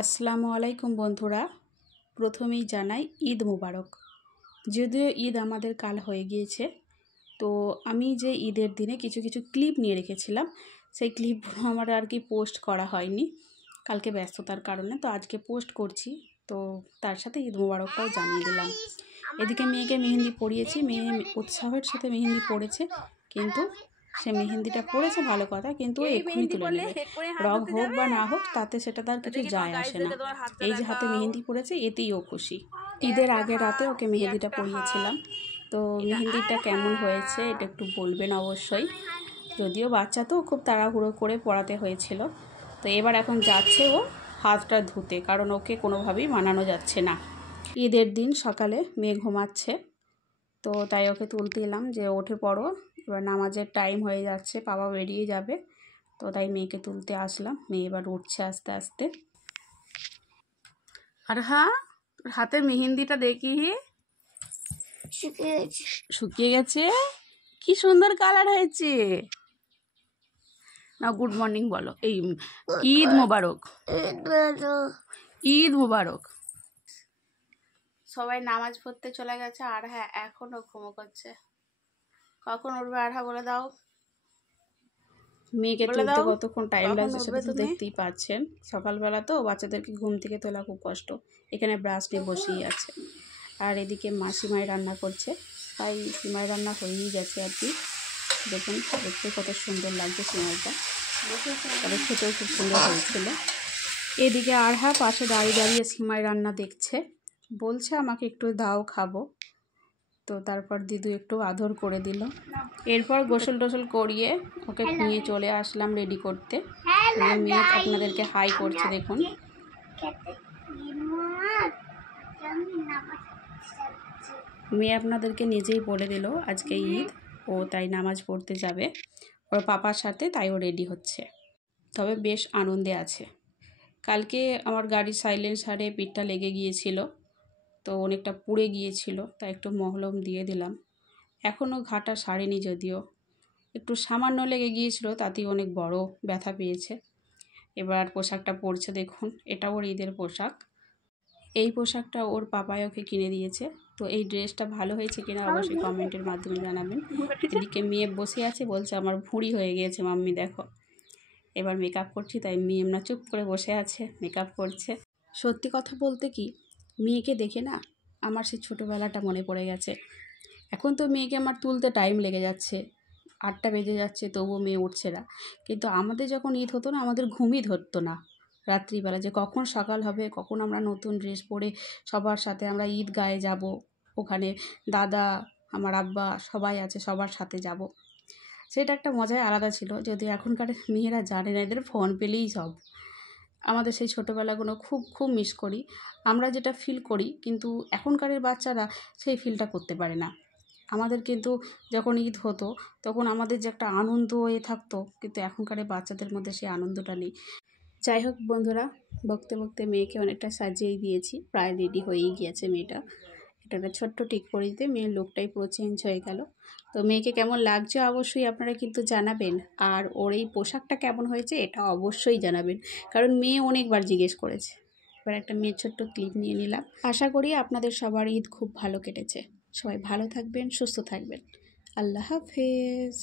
আসসালামু আলাইকুম বন্ধুরা, প্রথমেই জানাই ঈদ মুবারক। যদিও ঈদ আমাদের কাল হয়ে গিয়েছে, তো আমি যে ঈদের দিনে কিছু কিছু ক্লিপ নিয়ে রেখেছিলাম, সেই ক্লিপগুলো আমার আর কি পোস্ট করা হয়নি কালকে ব্যস্ততার কারণে। তো আজকে পোস্ট করছি, তো তার সাথে ঈদ মুবারকটাও জানিয়ে দিলাম। এদিকে মেয়েকে মেহেন্দি পরিয়েছি, মেয়ে উৎসাহের সাথে মেহেন্দি পড়েছে, কিন্তু সে মেহেন্দিটা পড়েছে ভালো কথা, কিন্তু এক্ষুনি তুলে নেবে। রং হোক বা না হোক তাতে সেটা তার কিছু যায় আসে না। এই যে হাতে মেহেন্দি পড়েছে এতেই ও খুশি। ঈদের আগের রাতে ওকে মেহেন্দিটা পরিয়েছিলাম, তো মেহেন্দিটা কেমন হয়েছে এটা একটু বলবেন অবশ্যই। যদিও বাচ্চা তো খুব তাড়াহুড়ো করে পড়াতে হয়েছিল। তো এবার এখন যাচ্ছে ও হাতটা ধুতে, কারণ ওকে কোনোভাবেই মানানো যাচ্ছে না। ঈদের দিন সকালে মেয়ে ঘুমাচ্ছে, তো তাই ওকে তুলতে এলাম যে ওঠে পড়ো, এবার নামাজের টাইম হয়ে যাচ্ছে, বাবা বেরিয়ে যাবে। তো তাই মেয়েকে তুলতে আসলাম। মেয়ে এবার উঠছে আস্তে আস্তে। আর হ্যাঁ, তোর হাতের মেহেন্দিটা দেখি। শুকিয়ে গেছে, কি সুন্দর কালার হয়েছে। না, গুড মর্নিং বলো। এই ঈদ মোবারক, ঈদ মোবারক। সবাই নামাজ পড়তে চলে গেছে, আর হ্যাঁ এখনো ঘুমো করছে। কখন উঠবে আর হ্যাঁ বলে দাও। মেয়েকে তুলতে কতক্ষণ টাইম লাগছে সেটা তো দেখতেই পাচ্ছেন। সকালবেলা তো বাচ্চাদেরকে ঘুম থেকে তোলা খুব কষ্ট। এখানে ব্রাশ নিয়ে বসেই আছে। আর এদিকে মা সিমাই রান্না করছে, তাই সিমাই রান্না হয়েই গেছে আর কি। দেখুন, দেখতে কত সুন্দর লাগছে সিমাইটা, তবে খেতেও খুব সুন্দর হয়েছিল। এদিকে আরহা পাশে দাঁড়িয়ে দাঁড়িয়ে সিমাই রান্না দেখছে, বলছে আমাকে একটু দাও খাবো। তো তারপর দিদু একটু আদর করে দিল। এরপর গোসল টোসল করিয়ে ওকে নিয়ে চলে আসলাম রেডি করতে। মেয়ে আপনাদেরকে হাই করছে দেখুন। মেয়ে আপনাদেরকে নিজেই বলে দিল আজকে ঈদ, ও তাই নামাজ পড়তে যাবে ওর পাপার সাথে, তাই ও রেডি হচ্ছে। তবে বেশ আনন্দে আছে। কালকে আমার গাড়ির সাইলেন্সারে পিঠটা লেগে গিয়েছিল, তো অনেকটা পুড়ে গিয়েছিল, তাই একটু মহলম দিয়ে দিলাম। এখনও ঘাটা সারেনি, যদিও একটু সামান্য লেগে গিয়েছিল, তাতেই অনেক বড় ব্যথা পেয়েছে। এবার পোশাকটা পরছে দেখুন, এটা ওর ঈদের পোশাক। এই পোশাকটা ওর পাপাই ওকে কিনে দিয়েছে। তো এই ড্রেসটা ভালো হয়েছে কিনা অবশ্যই কমেন্টের মাধ্যমে জানাবেন। এদিকে মেয়ে বসে আছে, বলছে আমার ভুঁড়ি হয়ে গিয়েছে মাম্মি দেখো। এবার মেকআপ করছি, তাই মেয়ে এমনা চুপ করে বসে আছে, মেকআপ করছে। সত্যি কথা বলতে কি, মেয়েকে দেখে না আমার সেই ছোটোবেলাটা মনে পড়ে গেছে। এখন তো মেয়েকে আমার তুলতে টাইম লেগে যাচ্ছে, 8টা বেজে যাচ্ছে, তবুও মেয়ে উঠছে না। কিন্তু আমাদের যখন ঈদ হতো না, আমাদের ঘুমই ধরতো না রাত্রিবেলা, যে কখন সকাল হবে, কখন আমরা নতুন ড্রেস পরে সবার সাথে আমরা ঈদগাহে যাব। ওখানে দাদা, আমার আব্বা সবাই আছে, সবার সাথে যাব। সেটা একটা মজাই আলাদা ছিল। যদি এখনকার মেয়েরা জানে না, এদের ফোন পেলেই সব। আমাদের সেই ছোটোবেলাগুলো খুব খুব মিস করি। আমরা যেটা ফিল করি, কিন্তু এখনকারের বাচ্চারা সেই ফিলটা করতে পারে না। আমাদের কিন্তু যখন ঈদ হতো তখন আমাদের যে একটা আনন্দ থাকতো, কিন্তু এখনকারের বাচ্চাদের মধ্যে সেই আনন্দটা নেই। যাই হোক বন্ধুরা, বকতে বকতে মেয়েকে অনেকটা সাজিয়েই দিয়েছি, প্রায় রেডি হয়েই গিয়েছে মেয়েটা। এটা একটা ছোট্ট টিক করে দিতে মেয়ের লুকটাই পুরো চেঞ্জ হয়ে গেল। তো মেয়েকে কেমন লাগছে অবশ্যই আপনারা কিন্তু জানাবেন, আর ওর এই পোশাকটা কেমন হয়েছে এটা অবশ্যই জানাবেন, কারণ মেয়ে অনেকবার জিজ্ঞেস করেছে। এবার একটা মেয়ের ছোট্ট ক্লিপ নিয়ে নিলাম। আশা করি আপনাদের সবার ঈদ খুব ভালো কেটেছে। সবাই ভালো থাকবেন, সুস্থ থাকবেন। আল্লাহ হাফেজ।